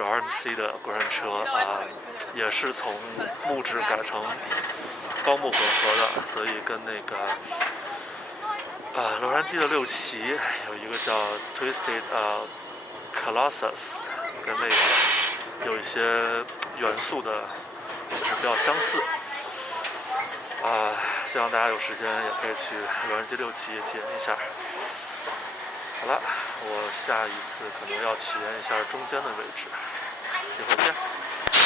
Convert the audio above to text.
是 RMC 的过山车也是从木质改成钢木混合的，所以跟那个洛杉矶的六旗有一个叫 Twisted Colossus， 跟那个有一些元素的也是比较相似。希望大家有时间也可以去洛杉矶六旗体验一下。好了，我下一次可能要体验一下中间的位置，一会儿见。